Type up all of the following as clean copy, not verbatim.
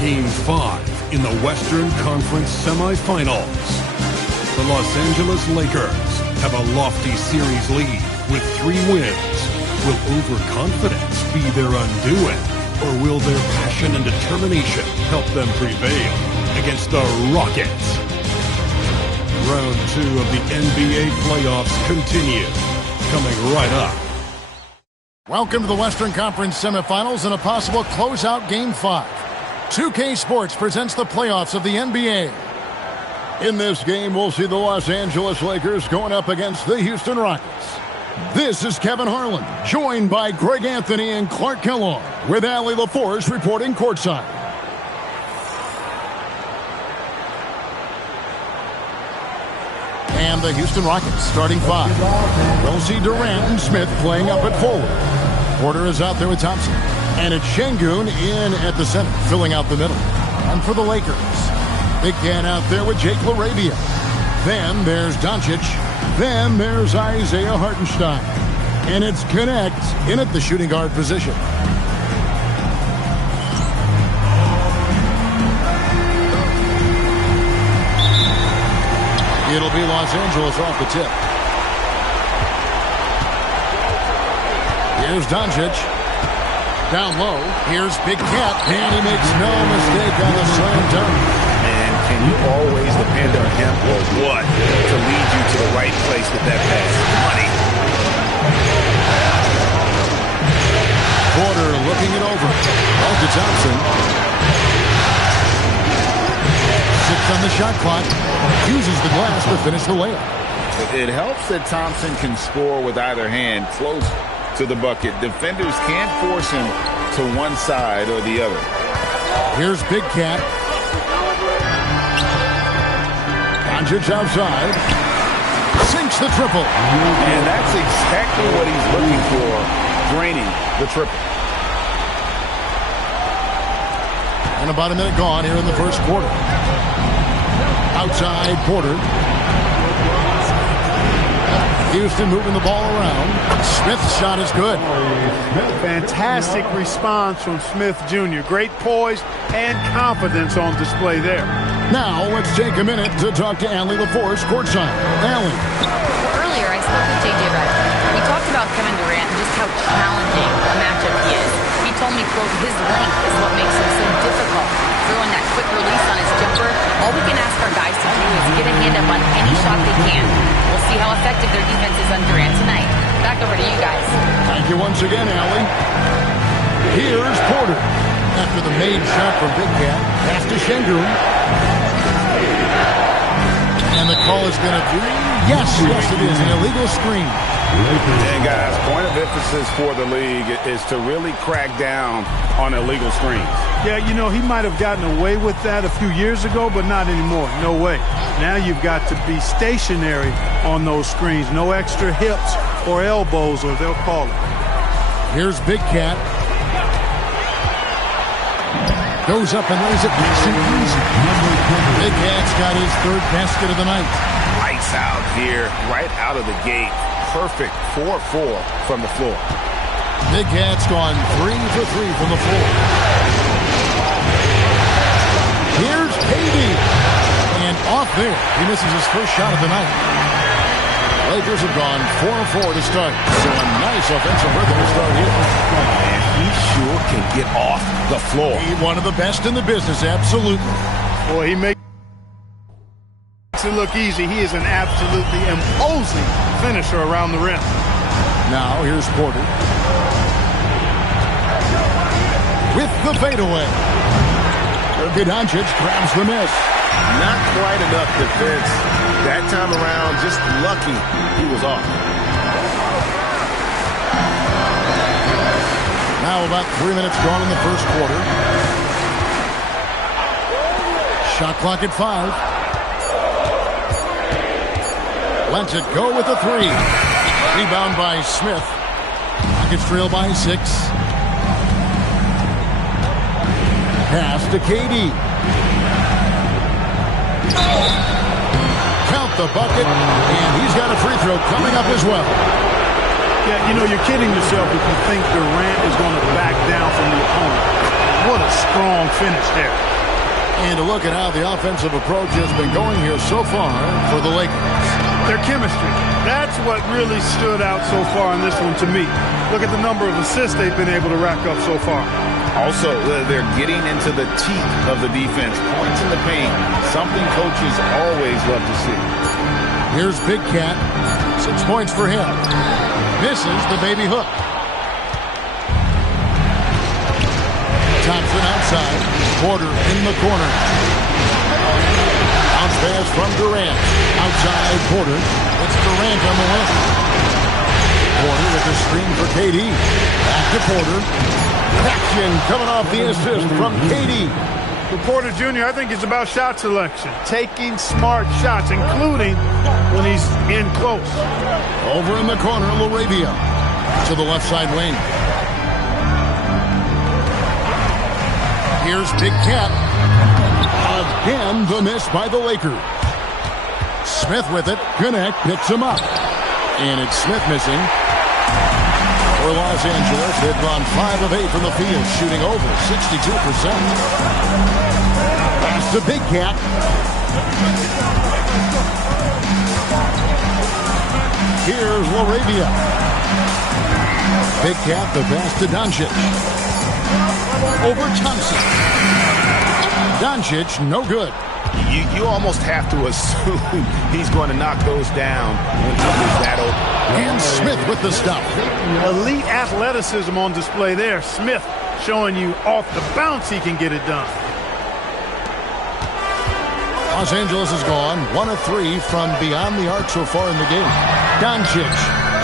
Game 5 in the Western Conference semifinals. The Los Angeles Lakers have a lofty series lead with 3 wins. Will overconfidence be their undoing, or will their passion and determination help them prevail against the Rockets? Round 2 of the NBA playoffs continue, coming right up. Welcome to the Western Conference semifinals and a possible closeout Game 5. 2K Sports presents the playoffs of the NBA. In this game, we'll see the Los Angeles Lakers going up against the Houston Rockets. This is Kevin Harlan, joined by Greg Anthony and Clark Kellogg, with Allie LaForce reporting courtside. And the Houston Rockets starting 5. We'll see Durant and Smith playing up at forward. Porter is out there with Thompson. And it's Şengün in at the center, filling out the middle. And for the Lakers, Big Cat out there with Jake LaRavia. Then there's Doncic. Then there's Isaiah Hartenstein. And it's Connect in at the shooting guard position. It'll be Los Angeles off the tip. Here's Doncic. Down low. Here's Big Cat. And he makes no mistake on the slam dunk. Man, can you always depend on him or what to lead you to the right place with that pass? Money. Porter looking it over. Out to Thompson. 6 on the shot clock. Uses the glass to finish the layup. It helps that Thompson can score with either hand close to the bucket. Defenders can't force him to one side or the other. Here's Big Cat. Doncic outside. Sinks the triple. And that's exactly what he's looking for, draining the triple. And about a minute gone here in the first quarter. Outside, Porter. Houston moving the ball around. Smith's shot is good. Fantastic response from Smith Jr. Great poise and confidence on display there. Now let's take a minute to talk to Allie LaForce courtside. Allie. Earlier I spoke with J.J. Redick. We talked about Kevin Durant and just how challenging a matchup he is. He told me, quote, his length is what makes him so difficult. Throwing that quick release on his jumper, all we can ask our guys to do is get a hand up on any shot they can. We'll see how effective their defense is on Durant tonight. Back over to you guys. Thank you once again, Allie. Here's Porter. After the made shot from Big Cat, pass to Şengün. And the call is going to be, yes, it is, an illegal screen. And guys, point of emphasis for the league is to really crack down on illegal screens. Yeah, you know, he might have gotten away with that a few years ago, but not anymore. No way. Now you've got to be stationary on those screens. No extra hips or elbows, or they'll call it. Here's Big Cat. Goes up and lays it nice and easy. Big Cat's got his 3rd basket of the night. Lights out here, right out of the gate. Perfect 4-4 from the floor. Big Cat's gone 3 for 3 from the floor. Here's KD. And off there. He misses his first shot of the night. Lakers have gone 4-4 to start. So a nice offensive rhythm to start here. Man, he sure can get off the floor. He's one of the best in the business, absolutely. Boy, he makes it look easy. He is an absolutely imposing finisher around the rim. Now here's Porter. With the fadeaway. Doncic grabs the miss. Not quite enough defense. That time around, just lucky he was off. Now about 3 minutes gone in the first quarter. Shot clock at 5. Lets it go with a 3. Rebound by Smith. Rockets trail by 6. Pass to KD. Count the bucket, and he's got a free throw coming up as well. Yeah, you know, you're kidding yourself if you think Durant is going to back down from the opponent. What a strong finish there. And to look at how the offensive approach has been going here so far for the Lakers. Their chemistry. That's what really stood out so far in this one to me. Look at the number of assists they've been able to rack up so far. Also, they're getting into the teeth of the defense. Points in the paint. Something coaches always love to see. Here's Big Cat. 6 points for him. Misses the baby hook. Thompson outside. Porter in the corner. Bounce pass from Durant. Outside Porter. It's Durant on the wing. Porter with the screen for KD. Back to Porter. Action coming off the assist from KD. For Porter Jr., I think it's about shot selection. Taking smart shots, including when he's in close. Over in the corner, LaRavia. To the left side wing. Here's Big Cat. Again, the miss by the Lakers. Smith with it. Connect picks him up. And it's Smith missing. For Los Angeles, they've gone 5 of 8 from the field, shooting over 62%. Pass to Big Cat. Here's LaRavia. Big Cat, the pass to Doncic. Over Thompson. Doncic, no good. You almost have to assume he's going to knock those down when he is that open. And Smith with the stop. Elite athleticism on display there. Smith showing you off the bounce he can get it done. Los Angeles has gone 1 of 3 from beyond the arc so far in the game. Doncic.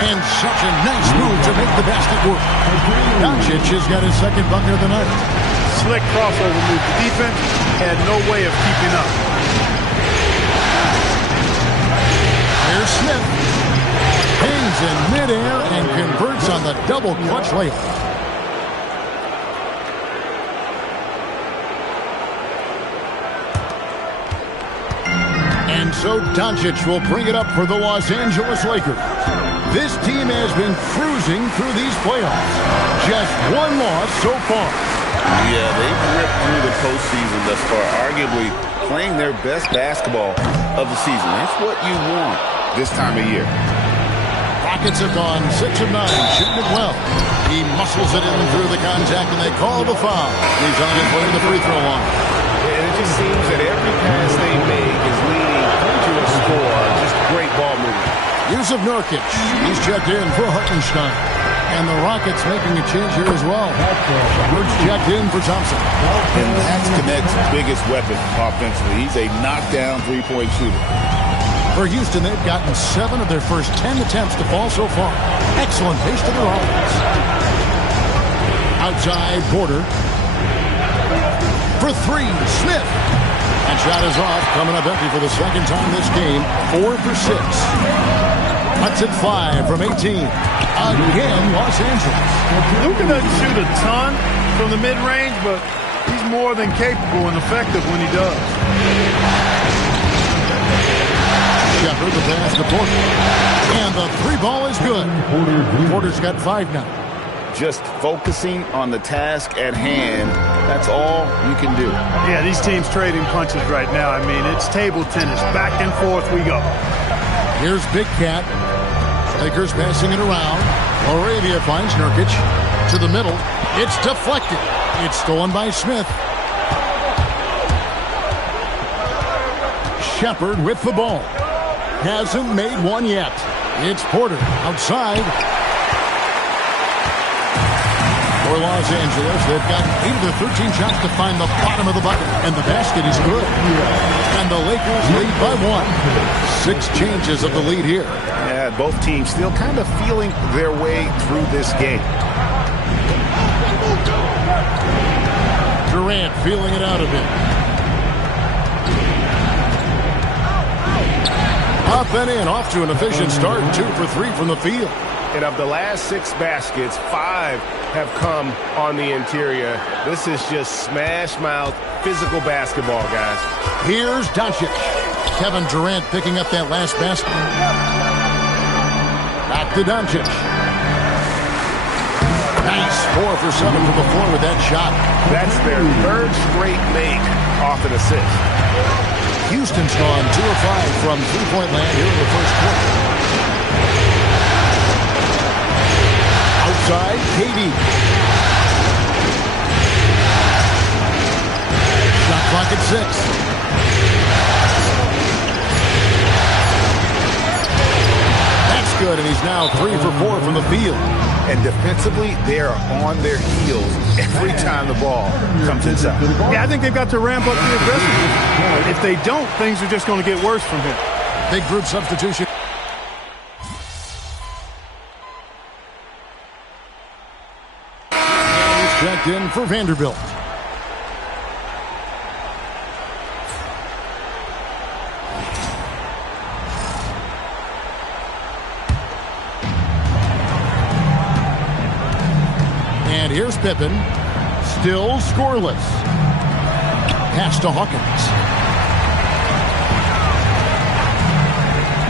And such a nice move to make the basket work. Doncic has got his second bucket of the night. Slick crossover move. The defense had no way of keeping up. Here's Smith. Hangs in midair and converts on the double clutch layup. And so Doncic will bring it up for the Los Angeles Lakers. This team has been cruising through these playoffs. Just 1 loss so far. Yeah, they've ripped through the postseason thus far, arguably playing their best basketball of the season. That's what you want this time of year. Rockets have gone 6 of 9, shooting it well. He muscles it in through the contact, and they call the foul. He's on his way to the free throw line. And it just seems that every pass they make is leading to a score. Just great ball movement. Use of Nurkic. He's checked in for Hartenstein. And the Rockets making a change here as well. Shepard's checked in for Thompson. And that's Connect's biggest weapon offensively. He's a knockdown three-point shooter. For Houston, they've gotten 7 of their first 10 attempts to fall so far. Excellent pace to their offense. Outside, Porter. For 3, Smith. That shot is off, coming up empty for the second time this game. 4 for 6. Cuts it 5 from 18. Again, Los Angeles. Luka doesn't shoot a ton from the mid-range, but he's more than capable and effective when he does. Shepard, the pass to Porter. And the 3-ball is good. Porter's got 5 now. Just focusing on the task at hand, that's all you can do. Yeah, these teams trading punches right now. I mean, it's table tennis. Back and forth we go. Here's Big Cat. Lakers passing it around. LaRavia finds Nurkic to the middle. It's deflected. It's stolen by Smith. Shepard with the ball. Hasn't made one yet. It's Porter outside. For Los Angeles, they've got 8 of the 13 shots to find the bottom of the bucket. And the basket is good. And the Lakers lead by 1. 6 changes of the lead here. Yeah, both teams still kind of feeling their way through this game. Durant feeling it out a bit. Up and in, off to an efficient start. 2 for 3 from the field. And of the last 6 baskets, 5 have come on the interior. This is just smash-mouth, physical basketball, guys. Here's Doncic. Kevin Durant picking up that last basket. Back to Doncic. Nice 4 for 7 from the floor with that shot. That's their third straight make off an assist. Houston's gone 2 of 5 from three-point land here in the first quarter. Outside, KD. Shot clock at 6. That's good, and he's now 3 for 4 from the field. And defensively, they are on their heels every time the ball comes inside. Yeah, I think they've got to ramp up the aggressiveness. If they don't, things are just going to get worse from here. Big group substitution. Checked in for Vanderbilt. And here's Pippen. Still scoreless. Pass to Hawkins.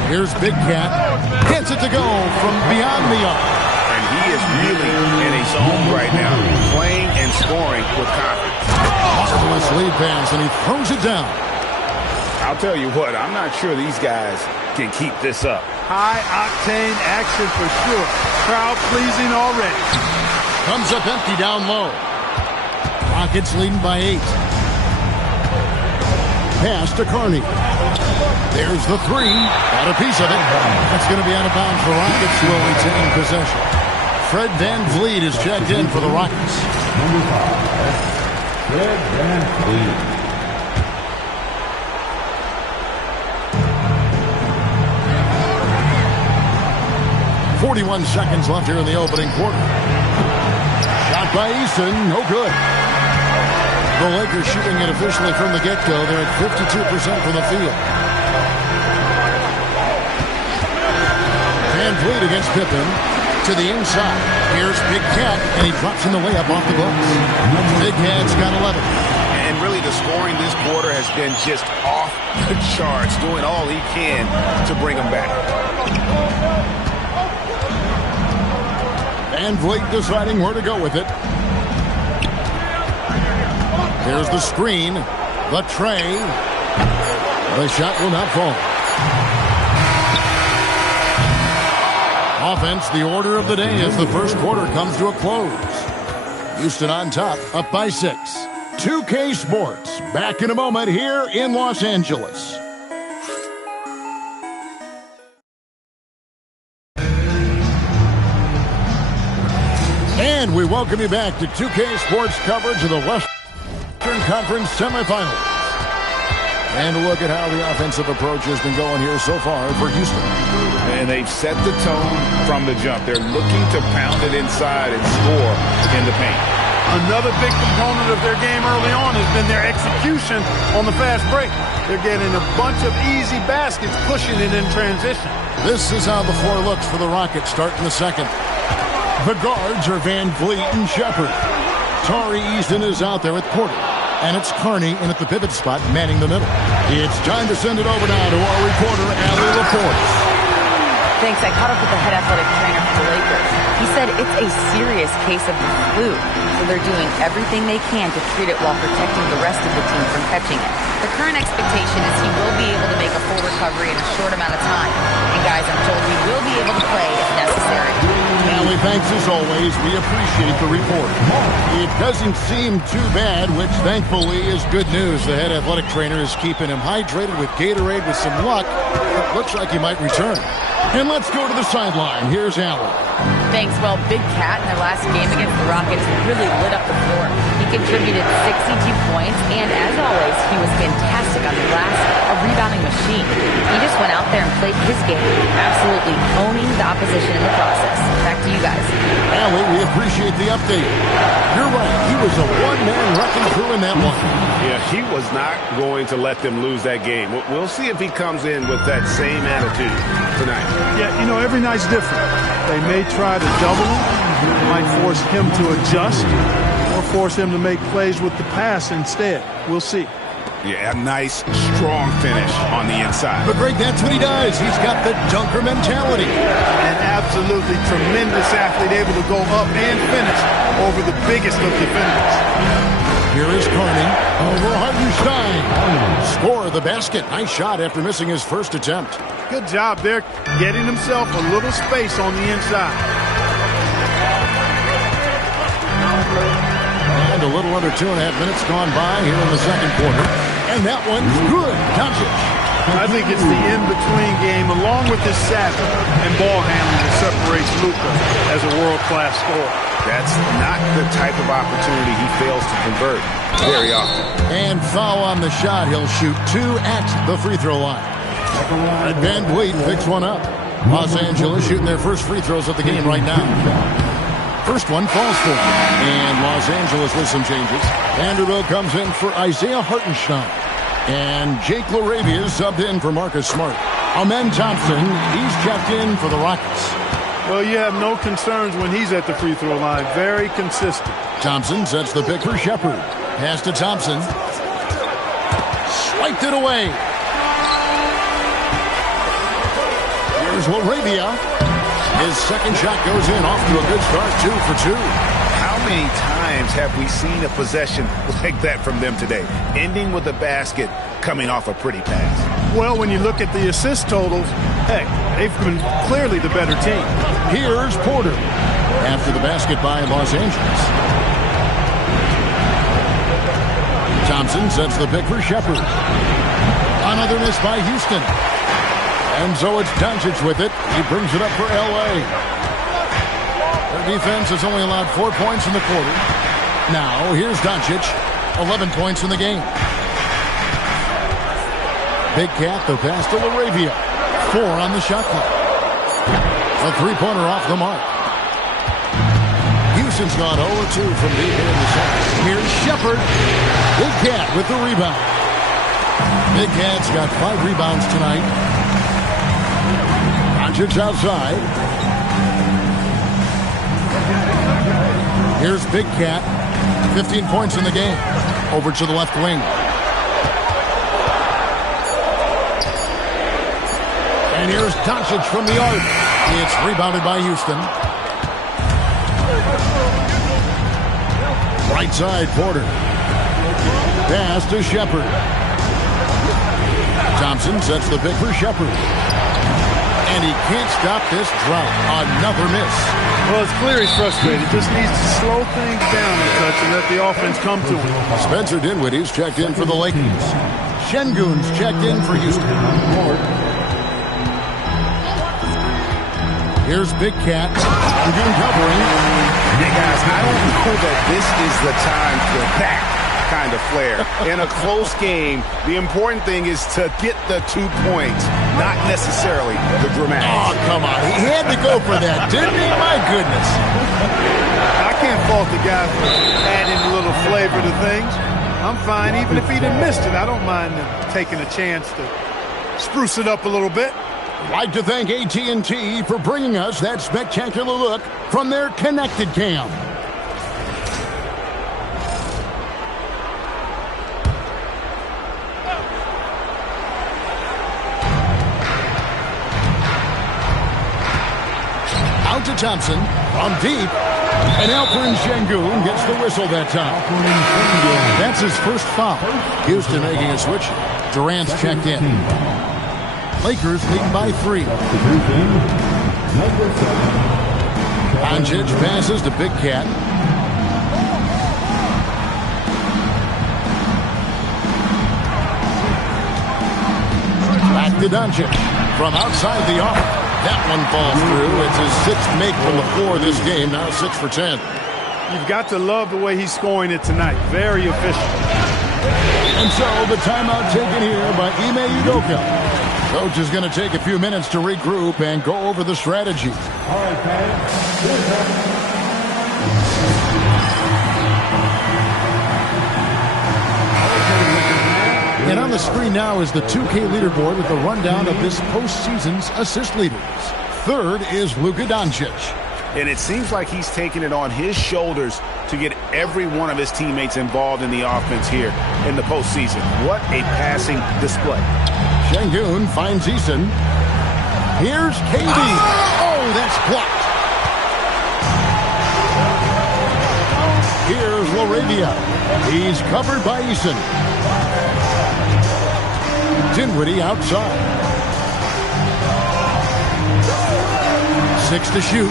Here's Big Cat. Gets it to go from beyond the arc. And he is really in a zone right now, playing and scoring with confidence. Marvelous lead pass, and he throws it down. I'll tell you what, I'm not sure these guys can keep this up. High-octane action for sure. Crowd-pleasing already. Comes up empty down low. Rockets leading by 8. Pass to Carney. There's the 3. Got a piece of it. That's going to be out of bounds. The Rockets will retain possession. Fred VanVleet is checked in for the Rockets. Number 5, Fred VanVleet. 41 seconds left here in the opening quarter. Shot by Easton, no good. The Lakers shooting it officially from the get-go. They're at 52% from the field. VanVleet against Pippen to the inside. Here's Big Cat, and he drops in the layup off the glass. Big Cat's got 11. And really the scoring this quarter has been just off the charts, doing all he can to bring them back. VanVleet deciding where to go with it. Here's the screen. The tray. The shot will not fall. Offense, the order of the day as the first quarter comes to a close. Houston on top, up by 6. 2K Sports, back in a moment here in Los Angeles. And we welcome you back to 2K Sports coverage of the Western Conference semifinals. And a look at how the offensive approach has been going here so far for Houston. And they've set the tone from the jump. They're looking to pound it inside and score in the paint. Another big component of their game early on has been their execution on the fast break. They're getting a bunch of easy baskets, pushing it in transition. This is how the floor looks for the Rockets starting the second. The guards are VanVleet and Shepard. Tari Easton is out there with Porter. And it's Carney in at the pivot spot, manning the middle. It's time to send it over now to our reporter, Allie Laporte. Thanks. I caught up with the head athletic trainer for the Lakers. He said it's a serious case of the flu, so they're doing everything they can to treat it while protecting the rest of the team from catching it. The current expectation is he will be able to make a full recovery in a short amount of time. And guys, I'm told he will be able to play if necessary. Allie, thanks as always. We appreciate the report. It doesn't seem too bad, which thankfully is good news. The head athletic trainer is keeping him hydrated with Gatorade. With some luck, it looks like he might return. And let's go to the sideline. Here's Allen. Thanks. Well, Big Cat in their last game against the Rockets really lit up the floor. He contributed 62 points, and as always, he was fantastic on the glass, a rebounding machine. He just went out there and played his game, absolutely owning the opposition in the process. Back to you guys. Allie, we appreciate the update. You're right. He was a one-man wrecking crew in that one. Yeah, he was not going to let them lose that game. We'll see if he comes in with that same attitude tonight. Yeah, you know, every night's different. They may try to double him. They might force him to adjust or force him to make plays with the pass instead. We'll see. Yeah, a nice, strong finish on the inside. But great, that's what he does. He's got the dunker mentality. An absolutely tremendous athlete, able to go up and finish over the biggest of defenders. Here is Carney over Hartenstein. Score the basket. Nice shot after missing his first attempt. Good job there, getting himself a little space on the inside. And a little under 2.5 minutes gone by here in the second quarter. And that one's good. Doncic. I think it's the in-between game, along with his savvy and ball handling, that separates Luka as a world-class scorer. That's not the type of opportunity he fails to convert very often. And foul on the shot. He'll shoot 2 at the free throw line. And Van Vliet picks one up. Los Angeles shooting their first free throws of the game right now. First one falls for him. And Los Angeles with some changes. Vanderbilt comes in for Isaiah Hartenstein. And Jake LaRavia subbed in for Marcus Smart. Amen Thompson, he's checked in for the Rockets. Well, you have no concerns when he's at the free throw line. Very consistent. Thompson sets the pick for Shepard. Pass to Thompson. Swiped it away. Here's LaRavia. His second shot goes in, off to a good start, 2 for 2. How many times have we seen a possession like that from them today? Ending with a basket, coming off a pretty pass. Well, when you look at the assist totals, heck, they've been clearly the better team. Here's Porter. After the basket by Los Angeles. Thompson sets the pick for Shepard. Another miss by Houston. And so it's Doncic with it. He brings it up for L.A. Their defense has only allowed 4 points in the quarter. Now, here's Doncic. 11 points in the game. Big Cat, the pass to LaRavia. 4 on the shot clock. A three-pointer off the mark. Houston's gone 0-2 from deep in the second. Here's Shepard. Big Cat with the rebound. Big Cat's got 5 rebounds tonight. Doncic outside. Here's Big Cat. 15 points in the game. Over to the left wing. And here's Doncic from the arc. It's rebounded by Houston. Right side, Porter. Pass to Shepard. Thompson sets the pick for Shepard. And he can't stop this drought. Another miss. Well, it's clear he's frustrated. Just needs to slow things down a touch and let the offense come to him. Spencer Dinwiddie's checked in for the Lakers. Şengün's checked in for Houston. Here's Big Cat. Şengün covering. Yeah, guys, I don't know that this is the time for that kind of flair. In a close game, the important thing is to get the 2 points, not necessarily the dramatics. Oh, come on. He had to go for that, didn't he? My goodness. I can't fault the guy for adding a little flavor to things. I'm fine. Even if he'd have missed it, I don't mind taking a chance to spruce it up a little bit. I'd like to thank AT&T for bringing us that spectacular look from their Connected Cam. Out to Thompson from deep. And Alperen Şengün gets the whistle that time. That's his first foul. Houston making a switch. Durant's checked in. Lakers lead by 3. Doncic passes to Big Cat. Back to Doncic from outside the arc. That one falls through. It's his 6th make from the floor this game. Now 6 for 10. You've got to love the way he's scoring it tonight. Very efficient. And so the timeout taken here by Ime Udoka. Coach is going to take a few minutes to regroup and go over the strategy. All right, guys. And on the screen now is the 2K leaderboard with a rundown of this postseason's assist leaders. Third is Luka Doncic. And it seems like he's taking it on his shoulders to get every one of his teammates involved in the offense here in the postseason. What a passing display. Şengün finds Eason. Here's KD. Oh, that's blocked. Here's Laravia. He's covered by Eason. Dinwiddie outside. 6 to shoot.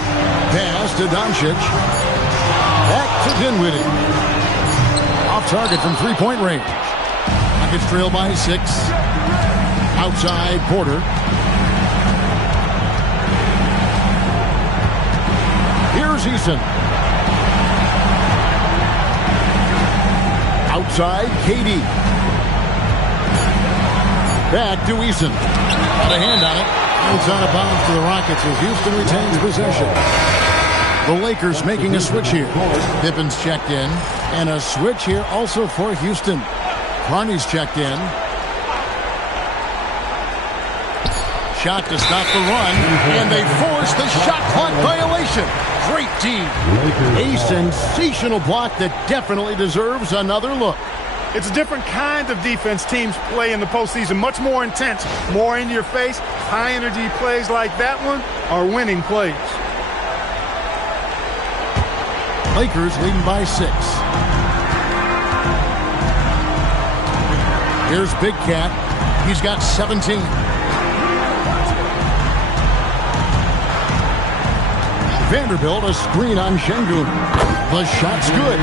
Pass to Doncic. Back to Dinwiddie. Off target from three-point range. Rockets trail by 6. Outside Porter. Here's Eason. Outside KD. Back to Eason. Got a hand on it. It's out of bounds to the Rockets as Houston retains possession. The Lakers making a switch here. Pippen's checked in. And a switch here also for Houston. Carney's checked in. Shot to stop the run. And they force the shot clock violation. Great team. A sensational block that definitely deserves another look. It's a different kind of defense teams play in the postseason. Much more intense, more in your face. High energy plays like that one are winning plays. Lakers leading by 6. Here's Big Cat. He's got 17. Vanderbilt, a screen on Şengün. The shot's good.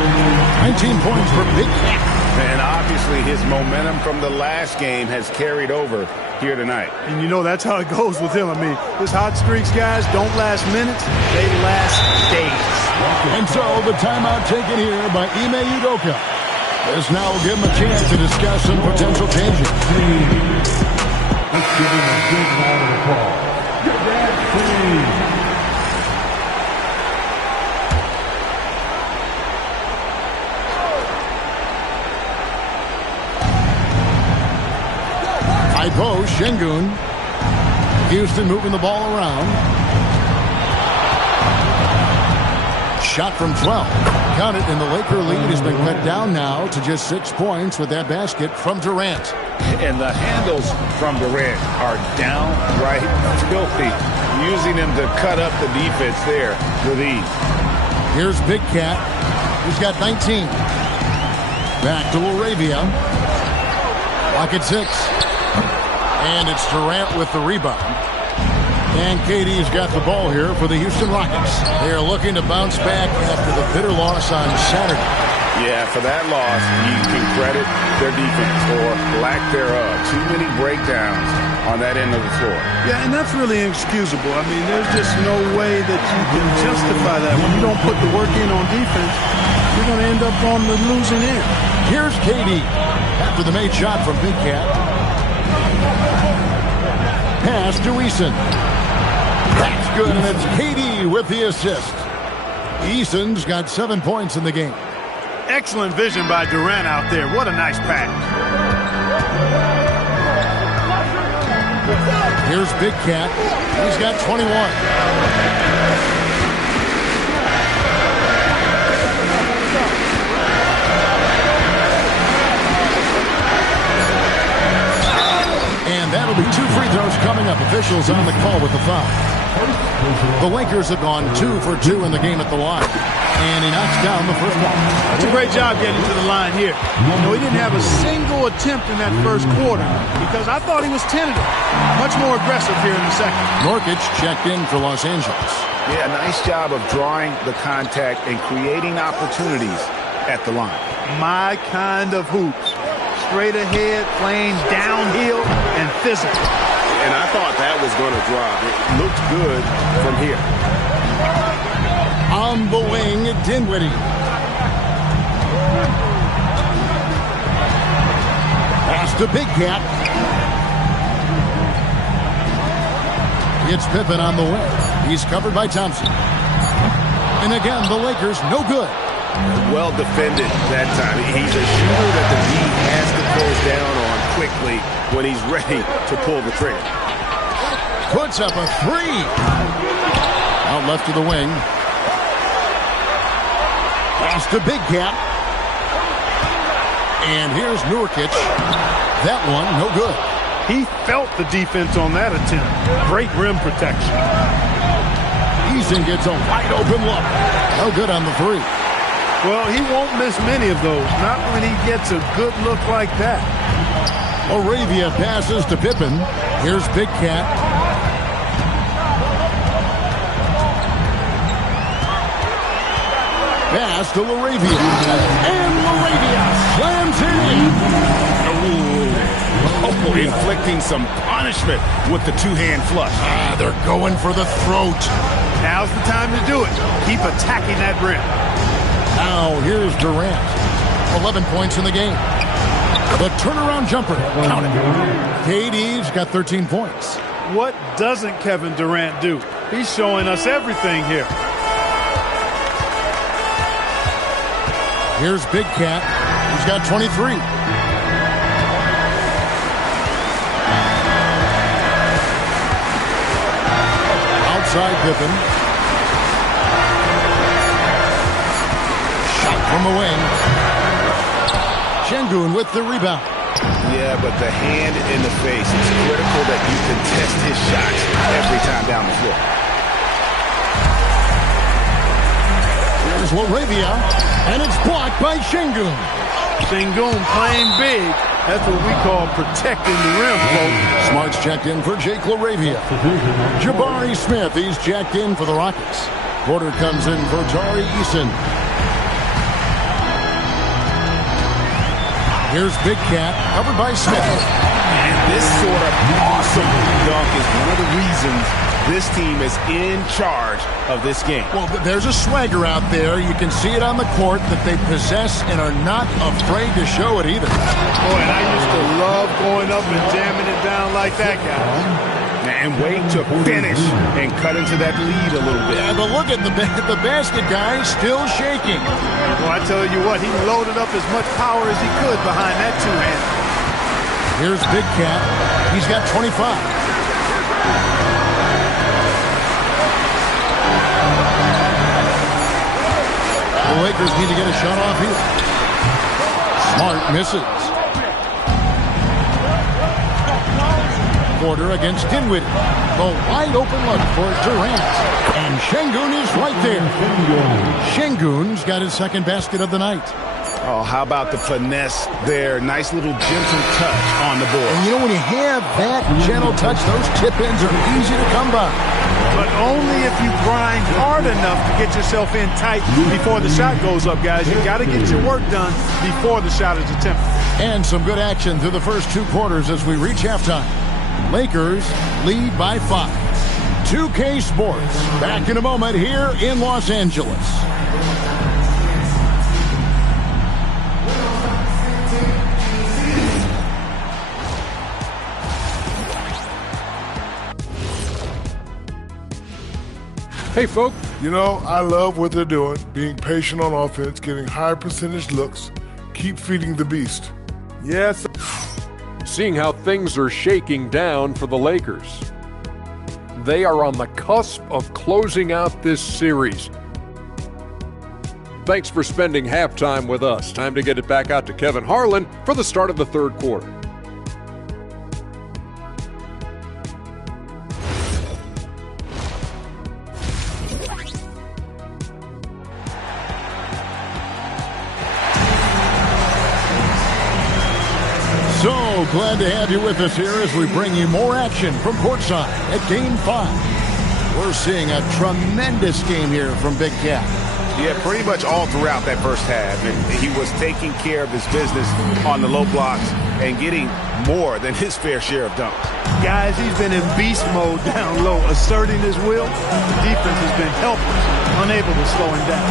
19 points for Big Cat. And obviously his momentum from the last game has carried over here tonight. And you know that's how it goes with him. I mean, his hot streaks, guys, don't last minutes. They last days. And so the timeout taken here by Ime Udoka. This now will give him a chance to discuss some potential changes. Let's give him a big round of applause. Your dad, please. High post, Şengün. Houston moving the ball around. Shot from 12. Count it, and the Laker lead has been cut down now to just 6 points with that basket from Durant. And the handles from Durant are downright filthy, using them to cut up the defense there with ease. Here's Big Cat. He's got 19. Back to Laravia. Lock at 6. And it's Durant with the rebound. And KD's got the ball here for the Houston Rockets. They are looking to bounce back after the bitter loss on Saturday. Yeah, for that loss, you can credit their defense or lack thereof. Too many breakdowns on that end of the floor. Yeah, and that's really inexcusable. I mean, there's just no way that you can justify that. When you don't put the work in on defense, you're going to end up on the losing end. Here's KD after the made shot from Big Cat. Pass to Eason. That's good, and it's KD with the assist. Eason's got 7 points in the game. Excellent vision by Durant out there. What a nice pass. Here's Big Cat. He's got 21. And that'll be 2 free throws coming up. Officials on the call with the foul. The Lakers have gone 2 for 2 in the game at the line. And he knocks down the first one. That's a great job getting to the line here. You know, he didn't have a single attempt in that first quarter because I thought he was tentative. Much more aggressive here in the second. Nurkic checked in for Los Angeles. Yeah, nice job of drawing the contact and creating opportunities at the line. My kind of hoops. Straight ahead, playing downhill, and physical. And I thought that was going to drop. It looked good from here. On the wing, Dinwiddie. Pass to Big Cat. It's Pippen on the wing. He's covered by Thompson. And again, the Lakers no good. Well defended that time. He's a shooter that the D has to close down on quickly when he's ready to pull the trigger. Puts up a 3. Out left to the wing. Pass to Big Cat. And here's Nurkic. That one, no good. He felt the defense on that attempt. Great rim protection. Eason gets a wide open look. No good on the three. Well, he won't miss many of those. Not when he gets a good look like that. Moravia passes to Pippen. Here's Big Cat. Pass to Laravia. And Laravia slams it in. Oh, inflicting some punishment with the two-hand flush. They're going for the throat. Now's the time to do it. Keep attacking that rim. Now here's Durant. 11 points in the game. The turnaround jumper. Count it. KD's got 13 points. What doesn't Kevin Durant do? He's showing us everything here. Here's Big Cat. He's got 23. Outside Pippen. Shot from the wing. Şengün with the rebound. Yeah, but the hand in the face. It's critical that you contest his shots every time down the floor. Here's Laravia, and it's blocked by Şengün. Şengün playing big. That's what we call protecting the rim, folks. Smart's checked in for Jake Laravia. Jabari Smith, he's checked in for the Rockets. Porter comes in for Tari Eason. Here's Big Cat, covered by Smith. And this sort of awesome dunk is one of the reasons this team is in charge of this game. Well, there's a swagger out there. You can see it on the court that they possess and are not afraid to show it either. Boy, and I used to love going up and jamming it down like that, guys. And wait to finish and cut into that lead a little bit. Yeah, but look at the basket guy still shaking. Well, I tell you what, he loaded up as much power as he could behind that two-hand. Here's Big Cat. He's got 25. The Lakers need to get a shot off here. Smart misses. Porter against Dinwiddie. The wide open look for Durant. And Şengün is right there. Şengün's got his second basket of the night. Oh, how about the finesse there? Nice little gentle touch on the board. And you know, when you have that gentle touch, those tip-ins are easy to come by. But only if you grind hard enough to get yourself in tight before the shot goes up, guys. You got to get your work done before the shot is attempted. And some good action through the first two quarters as we reach halftime. Lakers lead by 5. 2K Sports back in a moment here in Los Angeles. Hey, folks. You know, I love what they're doing, being patient on offense, getting higher percentage looks, keep feeding the beast. Yes. Seeing how things are shaking down for the Lakers. They are on the cusp of closing out this series. Thanks for spending halftime with us. Time to get it back out to Kevin Harlan for the start of the third quarter. So glad to have you with us here as we bring you more action from courtside at Game 5. We're seeing a tremendous game here from Big Cat. Yeah, pretty much all throughout that first half. And he was taking care of his business on the low blocks and getting more than his fair share of dunks. Guys, he's been in beast mode down low, asserting his will. The defense has been helpless, unable to slow him down.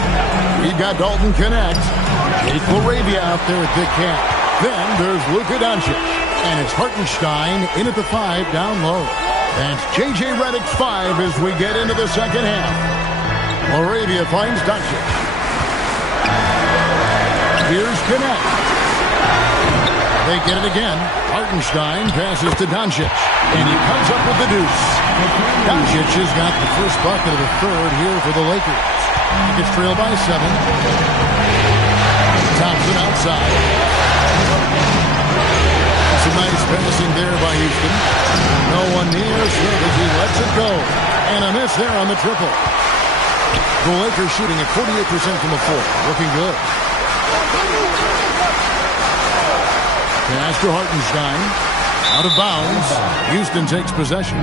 We've got Dalton Connect. Jake Laravia out there at Big Cat. Then there's Luka Doncic. And it's Hartenstein in at the 5 down low. That's J.J. Redick's 5 as we get into the second half. Laravia finds Doncic. Here's Connect. They get it again. Hartenstein passes to Doncic. And he comes up with the deuce. Doncic has got the first bucket of the third here for the Lakers. Rockets trail by 7. Thompson outside. Some nice passing there by Houston. No one near Smith as he lets it go. And a miss there on the triple. The Lakers shooting at 48% from the floor. Looking good. Pass to Hartenstein. Out of bounds. Houston takes possession.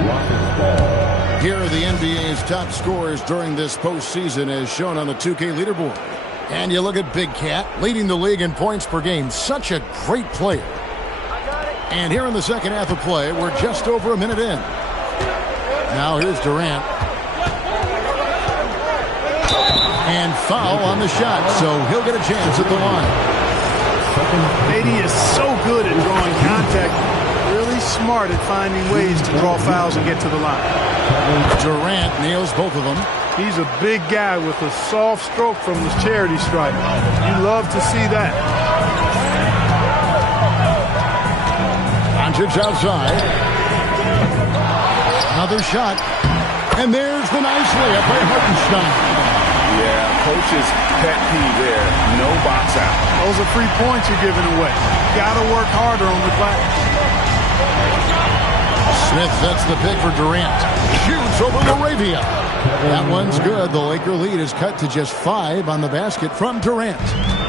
Here are the NBA's top scorers during this postseason as shown on the 2K leaderboard. And you look at Big Cat, leading the league in points per game. Such a great player. And here in the second half of play, we're just over a minute in. Now here's Durant. And foul on the shot, so he'll get a chance at the line. AD is so good at drawing contact, really smart at finding ways to draw fouls and get to the line. Durant nails both of them. He's a big guy with a soft stroke from the charity stripe. You love to see that. Doncic outside. Another shot. And there's the nice layup by Hartenstein. Yeah, coach's pet peeve there. No box out. Those are free points you're giving away. Got to work harder on the glass. Smith sets the pick for Durant. Shoots over Laravia. That one's good. The Laker lead is cut to just 5 on the basket from Durant.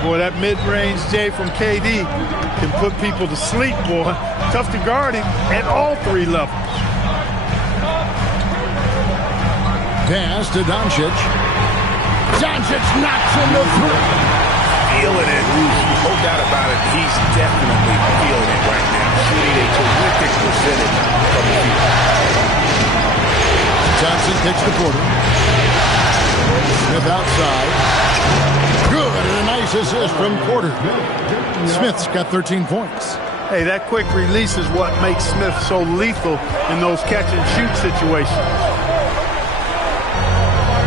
Boy, that mid-range J from KD can put people to sleep, boy. Tough to guard him at all 3 levels. Pass to Doncic. Doncic knocks in the 3. Feeling it. No doubt about it. He's definitely feeling it right now. Shooting a terrific percentage from the field. Johnson takes the quarter. Smith outside. Good, and a nice assist from Porter. Smith's got 13 points. Hey, that quick release is what makes Smith so lethal in those catch-and-shoot situations.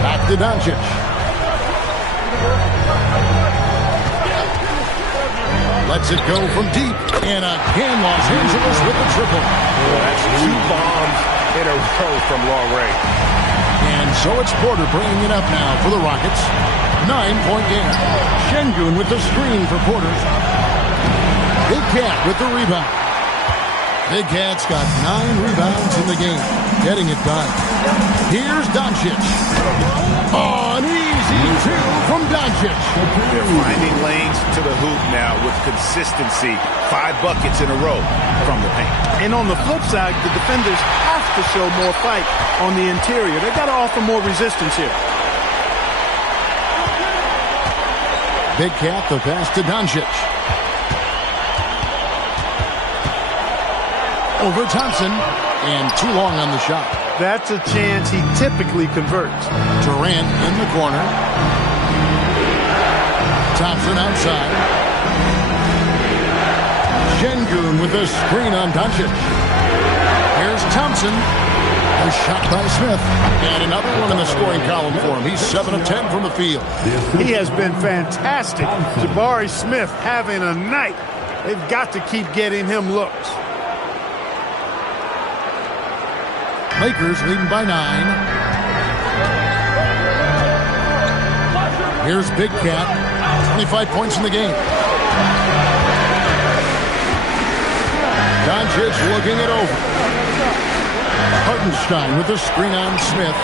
Back to Doncic. Lets it go from deep. And again, Los Angeles with the triple. That's 2 bombs in a row from long range. And so it's Porter bringing it up now for the Rockets. 9-point game. Şengün with the screen for Porter. Big Cat with the rebound. Big Cat's got 9 rebounds in the game. Getting it done. Here's Doncic. Oh, an easy 2 from Doncic. They're finding lanes to the hoop now with consistency. 5 buckets in a row from the paint. And on the flip side, the defenders have to show more fight on the interior. They've got to offer more resistance here. Big Cat, the pass to Doncic. Over Thompson, and too long on the shot. That's a chance he typically converts. Durant in the corner. Thompson outside. Şengün with a screen on Doncic. Here's Thompson. A shot by Smith. And another one in the scoring column for him. He's 7 of 10 from the field. He has been fantastic. Jabari Smith having a night. They've got to keep getting him looks. Lakers leading by 9. Here's Big Cat. 25 points in the game. Doncic looking it over. Hartenstein with the screen on Smith.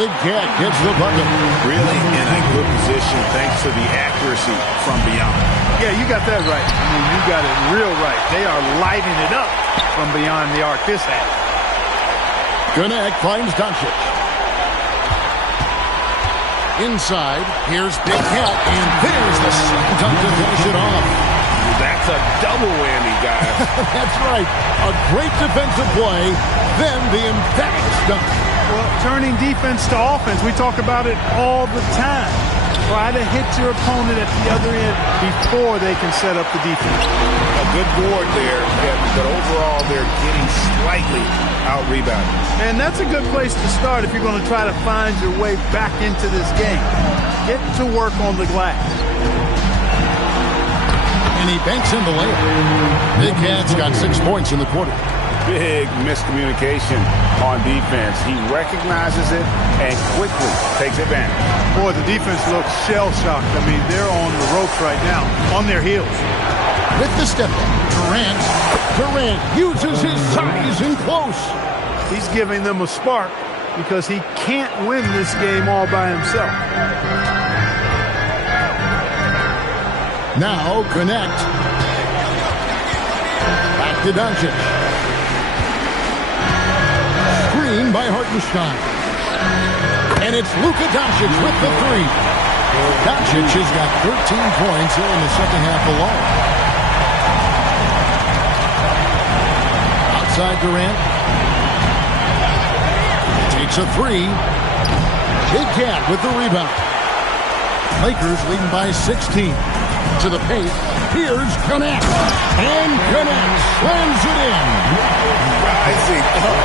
Big Cat gets the bucket. Really in a good position thanks to the accuracy from beyond. Yeah, you got that right. I mean, you got it real right. They are lighting it up from beyond the arc this half. Gwinnett finds Doncic. Inside, here's Big Cat, and there's the dunk to finish it off. That's a double whammy, guys. That's right. A great defensive play, then the emphatic dunk. Well, turning defense to offense, we talk about it all the time. Try to hit your opponent at the other end before they can set up the defense. A good board there, but overall they're getting slightly out-rebounded. And that's a good place to start if you're going to try to find your way back into this game. Get to work on the glass. And he banks in the layup. Big Cat's got 6 points in the quarter. big miscommunication on defense. He recognizes it and quickly takes advantage. Boy, the defense looks shell-shocked. I mean, they're on the ropes right now, on their heels. With the step back, Durant uses his size in close. He's giving them a spark because he can't win this game all by himself. Now connect. Back to Doncic. Screen by Hartenstein. And it's Luka Doncic with the three. Doncic has got 13 points here in the second half alone. Outside Durant. Takes a three. Big Cat with the rebound. Lakers leading by 16. To the paint. Here's Connect. And Connect slams it in. Rising up.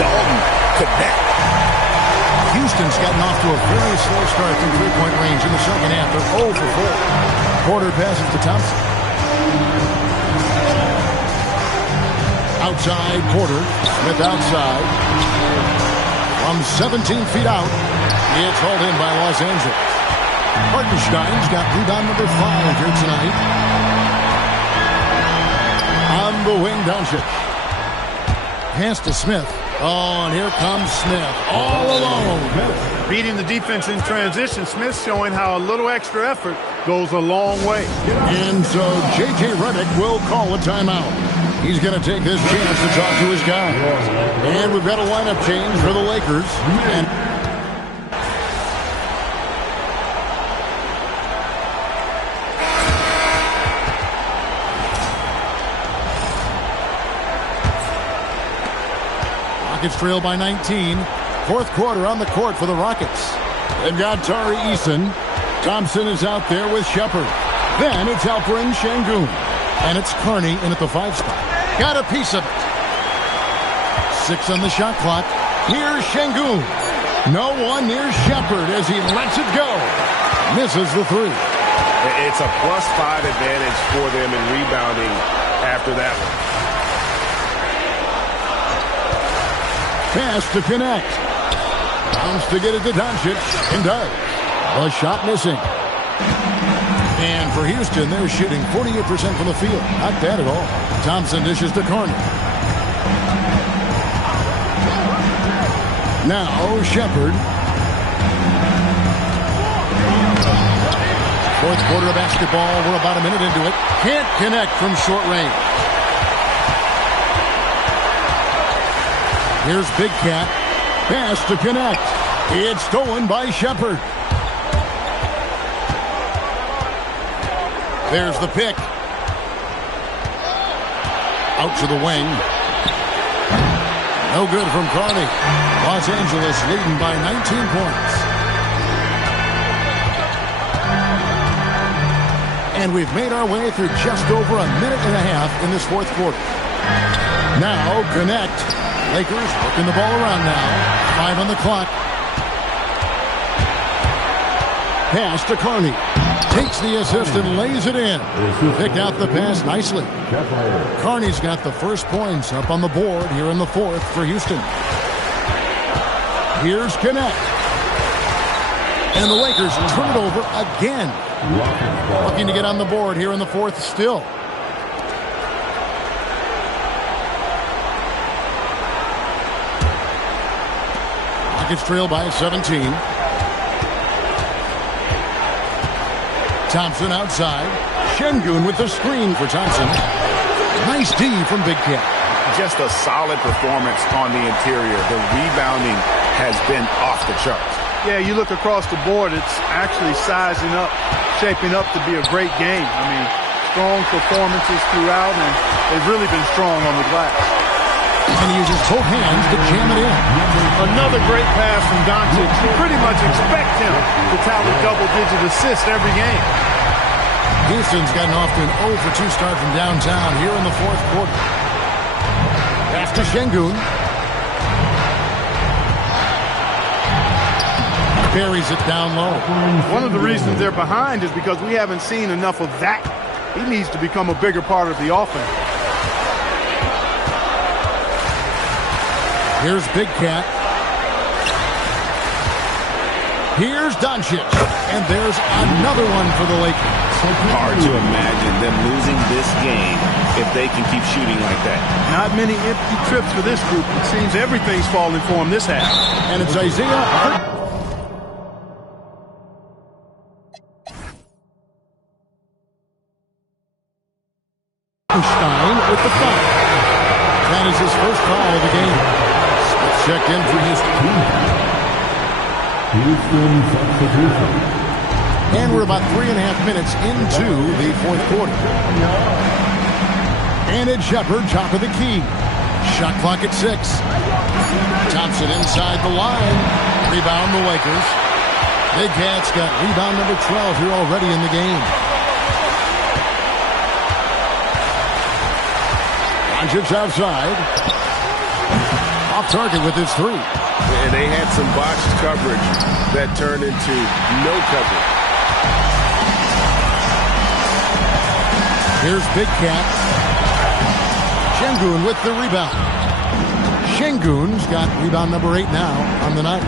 Dalton Connect. Houston's gotten off to a very slow start from three-point range in the second half. They're 0 for 4. Porter passes to Thompson. Outside, Porter. Smith outside. From 17 feet out. It's hauled in by Los Angeles. Hartenstein's got rebound number 5 here tonight. On the wing, Doncic. Pass to Smith. Oh, and here comes Smith. All alone. Beating the defense in transition. Smith showing how a little extra effort goes a long way. And so J.J. Redick will call a timeout. He's going to take this chance to talk to his guy. And we've got a lineup change for the Lakers. And Rockets trail by 19. Fourth quarter on the court for the Rockets. They've got Tari Eason. Thompson is out there with Shepard. Then it's Alperen Şengün. And it's Carney in at the 5 spot. Got a piece of it. 6 on the shot clock. Here's Şengün. No one near Shepard as he lets it go. Misses the 3. It's a +5 advantage for them in rebounding after that one. Pass to Connect. Bounce to get it to Doncic. And does. A shot missing. And for Houston, they're shooting 48% from the field. Not bad at all. Thompson dishes to Carney. Now Shepard. Fourth quarter of basketball. We're about a minute into it. Can't connect from short range. Here's Big Cat. Pass to Connect. It's stolen by Shepard. There's the pick. Out to the wing. No good from Carney. Los Angeles leading by 19 points. And we've made our way through just over a minute and a half in this fourth quarter. Now Connect. Lakers working the ball around now. 5 on the clock. Pass to Carney. Takes the assist and lays it in. Picked out the pass nicely. Carney's got the first points up on the board here in the fourth for Houston. Here's Connect. And the Lakers turn it over again. Looking to get on the board here in the fourth still. Rockets trail by 17. Thompson outside. Şengün with the screen for Thompson. Nice D from Big Cat. Just a solid performance on the interior. The rebounding has been off the charts. Yeah, you look across the board, it's actually sizing up, shaping up to be a great game. I mean, strong performances throughout, and they've really been strong on the glass. And he uses both hands to jam it in. Another great pass from Doncic. You pretty much expect him to tally double-digit assists every game. Houston's gotten off to an 0 for 2 start from downtown here in the fourth quarter. After Şengün. Buries it down low. One of the reasons they're behind is because we haven't seen enough of that. He needs to become a bigger part of the offense. Here's Big Cat. Here's Doncic. And there's another one for the Lakers. Hard to imagine them losing this game if they can keep shooting like that. Not many empty trips for this group. It seems everything's falling for them this half. And it's Isaiah Hartenstein with the foul. That is his first foul of the game. Smith checked in for Houston. Houston substitution. And we're about 3.5 minutes into the fourth quarter. And it's Shepard, top of the key. Shot clock at 6. Thompson inside the line. Rebound the Lakers. Big Cat's got rebound number 12 here already in the game. Doncic outside. Off target with his 3. And they had some botched coverage that turned into no coverage. Here's Big Cat. Şengün with the rebound. Şengün's got rebound number 8 now on the night.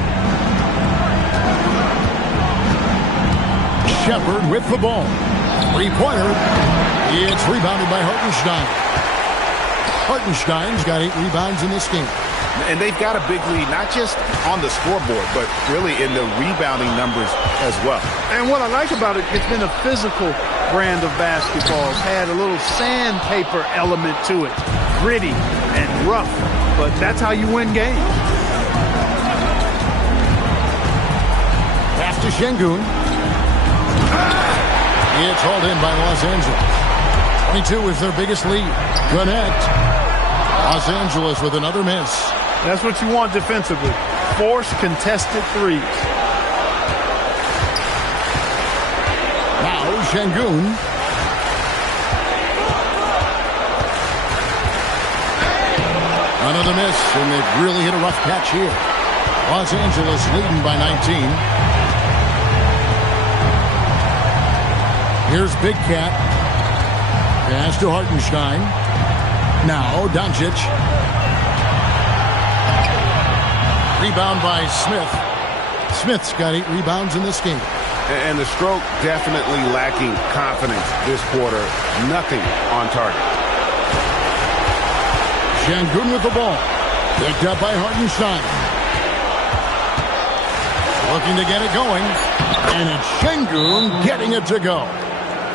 Shepard with the ball. Three-pointer. It's rebounded by Hartenstein. Hartenstein's got 8 rebounds in this game. And they've got a big lead, not just on the scoreboard, but really in the rebounding numbers as well. And what I like about it, it's been a physical brand of basketball. It's had a little sandpaper element to it. Gritty and rough, but that's how you win games. Pass to Şengün. It's hauled in by Los Angeles. 22 is their biggest lead. Connect. Los Angeles with another miss. That's what you want defensively. Force contested threes. Now Şengün. Another miss, and they've really hit a rough patch here. Los Angeles leading by 19. Here's Big Cat. Pass to Hartenstein. Now Doncic. Rebound by Smith. Smith's got 8 rebounds in this game. And the stroke definitely lacking confidence this quarter. Nothing on target. Şengün with the ball. Picked up by Hartenstein. Looking to get it going. And it's Şengün getting it to go.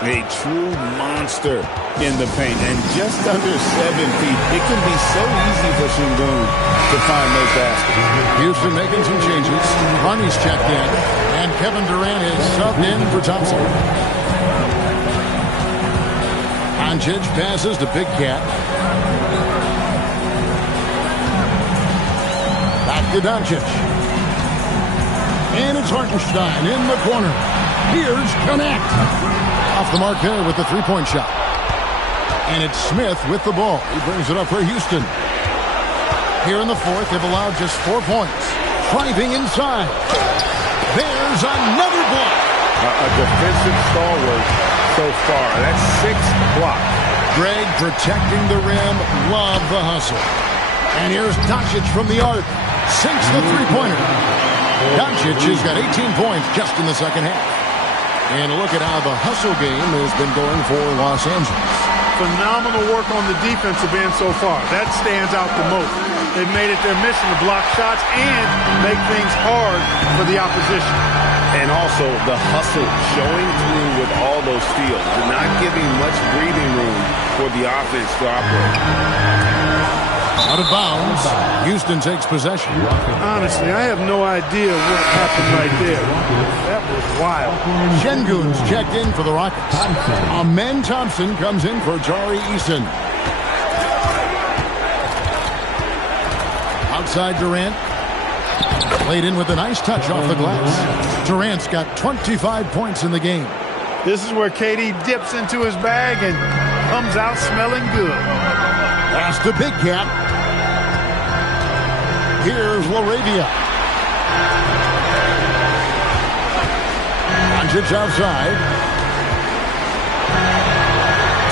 A true monster in the paint. And just under 7 feet. It can be so easy for Şengün to find those baskets. Houston making some changes. Ronnie's checked in. And Kevin Durant is subbed in for Thompson. Doncic passes to Big Cat. Back to Doncic. And it's Hartenstein in the corner. Here's Connect. Off the mark there with the three-point shot. And it's Smith with the ball. He brings it up for Houston. Here in the fourth, they've allowed just 4 points. Driving inside. There's another block. A defensive stalwart so far. That's 6 blocks. Greg protecting the rim. Love the hustle. And here's Doncic from the arc. Sinks the three-pointer. Doncic has got 18 points just in the second half. And look at how the hustle game has been going for Los Angeles. Phenomenal work on the defensive end so far. That stands out the most. They've made it their mission to block shots and make things hard for the opposition. And also the hustle showing through with all those steals and not giving much breathing room for the offense to operate. Out of bounds. Houston takes possession. Honestly, I have no idea what happened right there. That was wild. Şengün's checked in for the Rockets. Amen Thompson comes in for Tari Eason. Outside Durant. Played in with a nice touch off the glass. Durant's got 25 points in the game. This is where KD dips into his bag and comes out smelling good. Pass to Big Cat. Here's LaRavia. Doncic outside.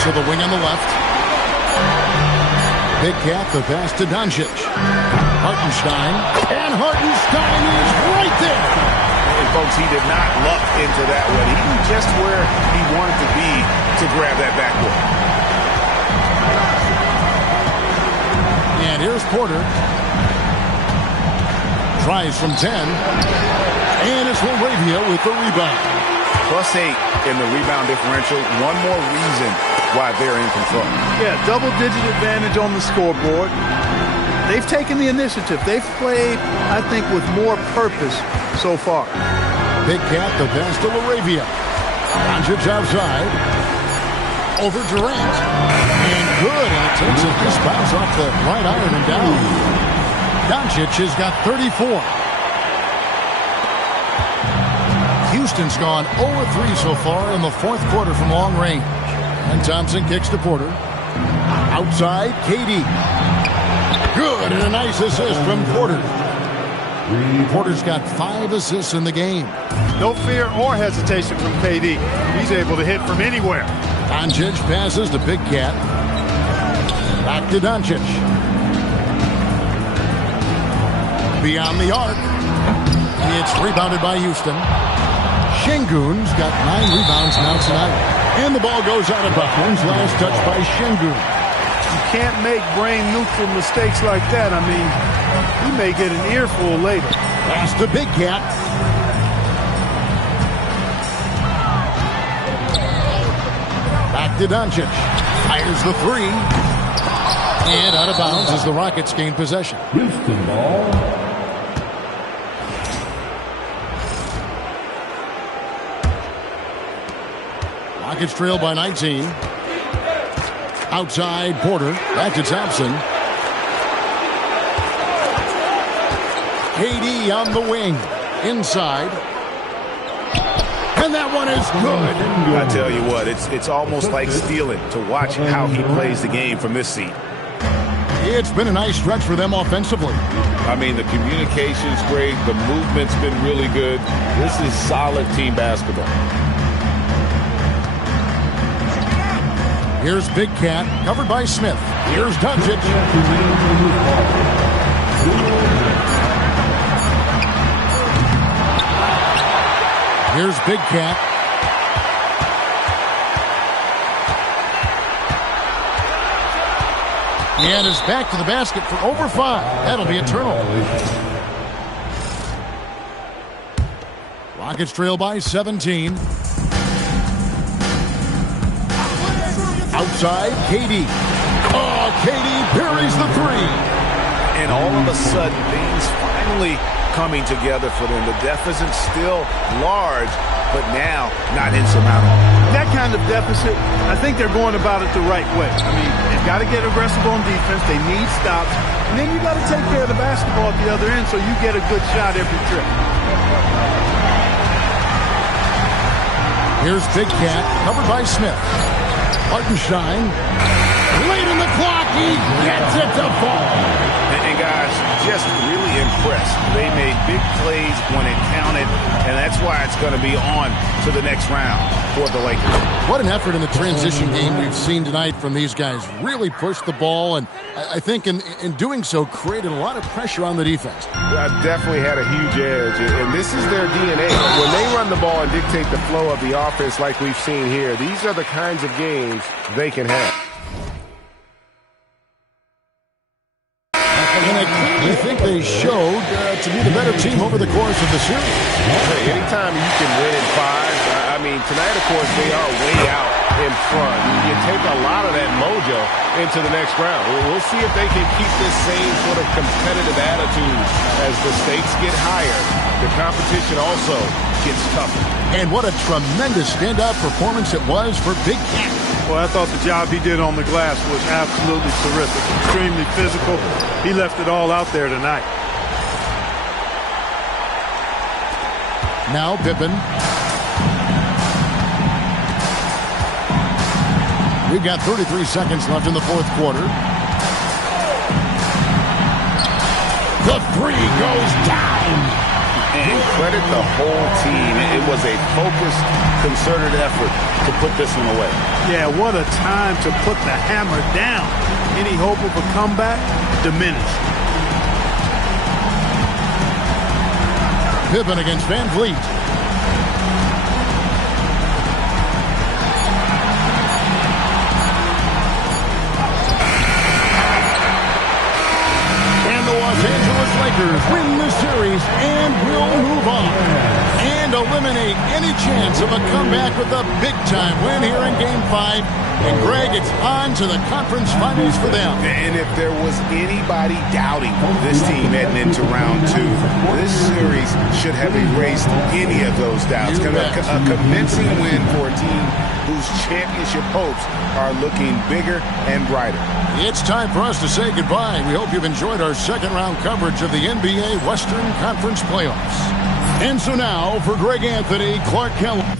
To the wing on the left. Big Cat, the pass to Doncic. Hartenstein. And Hartenstein is right there. And folks, he did not luck into that one. He knew just where he wanted to be to grab that backboard. And here's Porter. Tries from 10. And it's LaRavia with the rebound. +8 in the rebound differential. One more reason why they're in control. Yeah, double-digit advantage on the scoreboard. They've taken the initiative. They've played, I think, with more purpose so far. Big Cat, the pass to LaRavia. Doncic outside. Over Durant. And good. And it takes a just bounce off the right iron and down. Doncic has got 34. Houston's gone 0-3 so far in the fourth quarter from long range. And Thompson kicks to Porter. Outside, KD. Good, and a nice assist from Porter. Porter's got 5 assists in the game. No fear or hesitation from KD. He's able to hit from anywhere. Doncic passes to Big Cat. Back to Doncic. Beyond the arc. It's rebounded by Houston. Şengün's got 9 rebounds now tonight. And the ball goes out of bounds. Last touch by Şengün. You can't make brain-neutral mistakes like that. I mean, he may get an earful later. Pass to Big Cat. Back to Doncic. Fires the 3. And out of bounds as the Rockets gain possession. Houston ball. Rockets trail by 19. Outside, Porter. Back to Thompson. KD on the wing. Inside. And that one is good. I tell you what, it's almost like stealing to watch how he plays the game from this seat. It's been a nice stretch for them offensively. I mean, the communication's great. The movement's been really good. This is solid team basketball. Here's Big Cat, covered by Smith. Here's Doncic. Here's Big Cat. And is back to the basket for over 5. That'll be a turnover. Rockets trail by 17. Outside, KD. Oh, KD buries the 3. And all of a sudden, things finally coming together for them. The deficit's still large, but now not insurmountable. That kind of deficit, I think they're going about it the right way. I mean, they've got to get aggressive on defense. They need stops. And then you got to take care of the basketball at the other end so you get a good shot every trip. Here's Big Cat, covered by Smith. Hartenstein, late in the clock, he gets it to fall. And guys, just really impressed. They made big plays when it counted, and that's why it's going to be on to the next round for the Lakers. What an effort in the transition game we've seen tonight from these guys. Really pushed the ball, and I think in doing so, created a lot of pressure on the defense. Definitely had a huge edge, and this is their DNA. When they run the ball and dictate the flow of the offense like we've seen here, these are the kinds of games they can have. And I clearly think they showed to be the better team over the course of the series. Hey, anytime you can win in 5, I mean, tonight, of course, they are way out in front. You take a lot of that mojo into the next round. We'll see if they can keep this same sort of competitive attitude as the stakes get higher. The competition also gets tougher. And what a tremendous standout performance it was for Big Cat. Well, I thought the job he did on the glass was absolutely terrific. Extremely physical. He left it all out there tonight. Now Pippen. We've got 33 seconds left in the fourth quarter. The 3 goes down. And credit the whole team. It was a focused, concerted effort to put this one away. Yeah, what a time to put the hammer down. Any hope of a comeback diminished. Pippen against Van Vliet. And the Los Angeles Lakers win the series and will move on and eliminate any chance of a comeback with a big-time win here in Game 5. And, Greg, it's on to the conference finals for them. And if there was anybody doubting this team heading into round 2, this series should have erased any of those doubts. A convincing win for a team whose championship hopes are looking bigger and brighter. It's time for us to say goodbye. We hope you've enjoyed our second-round coverage of the NBA Western Conference playoffs. And so now, for Greg Anthony, Clark Kellogg.